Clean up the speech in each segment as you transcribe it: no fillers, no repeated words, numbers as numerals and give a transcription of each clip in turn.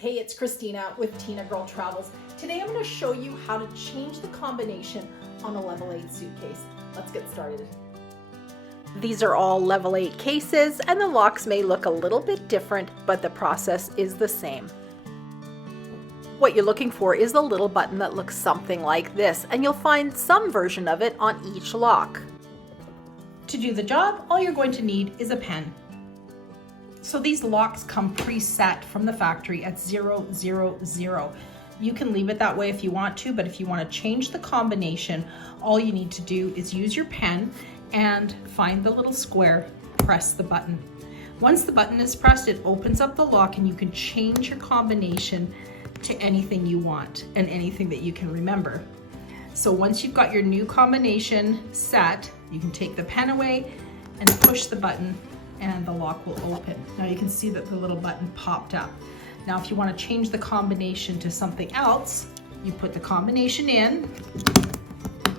Hey, it's Christina with Tinagirl Travels. Today I'm going to show you how to change the combination on a Level 8 suitcase. Let's get started. These are all Level 8 cases and the locks may look a little bit different, but the process is the same. What you're looking for is the little button that looks something like this, and you'll find some version of it on each lock. To do the job, all you're going to need is a pen. So these locks come preset from the factory at 000. You can leave it that way if you want to, but if you want to change the combination, all you need to do is use your pen and find the little square, press the button. Once the button is pressed, it opens up the lock and you can change your combination to anything you want and anything that you can remember. So once you've got your new combination set, you can take the pen away and push the button and the lock will open. Now you can see that the little button popped up. Now if you want to change the combination to something else, you put the combination in,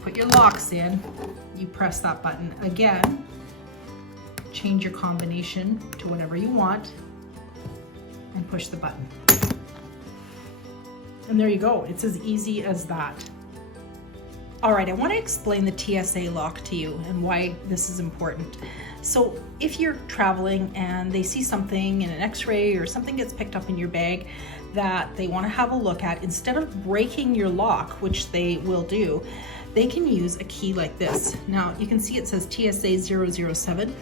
put your locks in, you press that button again, change your combination to whatever you want, and push the button. And there you go, it's as easy as that. All right, I want to explain the TSA lock to you and why this is important. So if you're traveling and they see something in an x-ray or something gets picked up in your bag that they want to have a look at, instead of breaking your lock, which they will do, they can use a key like this. Now you can see it says TSA 007.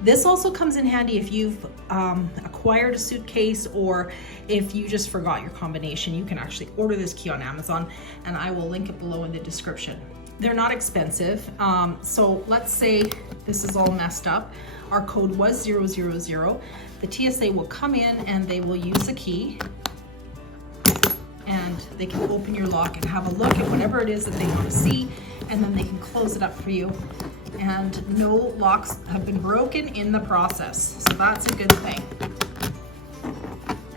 This also comes in handy if you've acquired a suitcase or if you just forgot your combination. You can actually order this key on Amazon and I will link it below in the description. They're not expensive. So let's say this is all messed up. Our code was 000. The TSA will come in and they will use a key and they can open your lock and have a look at whatever it is that they want to see, and then they can close it up for you. And no locks have been broken in the process. So that's a good thing.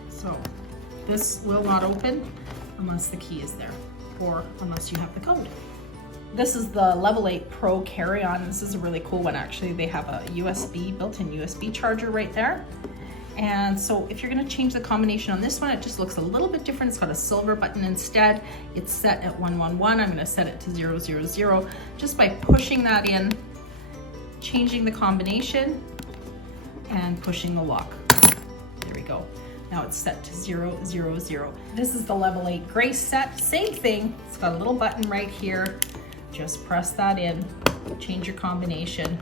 So this will not open unless the key is there or unless you have the code. This is the Level 8 Pro carry-on. This is a really cool one actually. They have a USB, built-in USB charger right there. And so if you're gonna change the combination on this one, it just looks a little bit different. It's got a silver button instead. It's set at 111. I'm gonna set it to 000. Just by pushing that in, changing the combination, and pushing the lock. There we go. Now it's set to 000. This is the Level 8 Grace set. Same thing. It's got a little button right here. Just press that in, change your combination,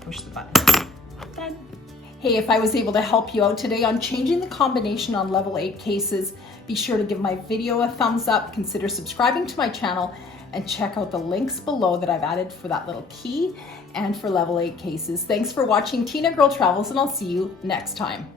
push the button. Done. Hey, if I was able to help you out today on changing the combination on Level 8 cases, be sure to give my video a thumbs up, consider subscribing to my channel, and check out the links below that I've added for that little key and for Level 8 cases. Thanks for watching Tinagirl Travels, and I'll see you next time.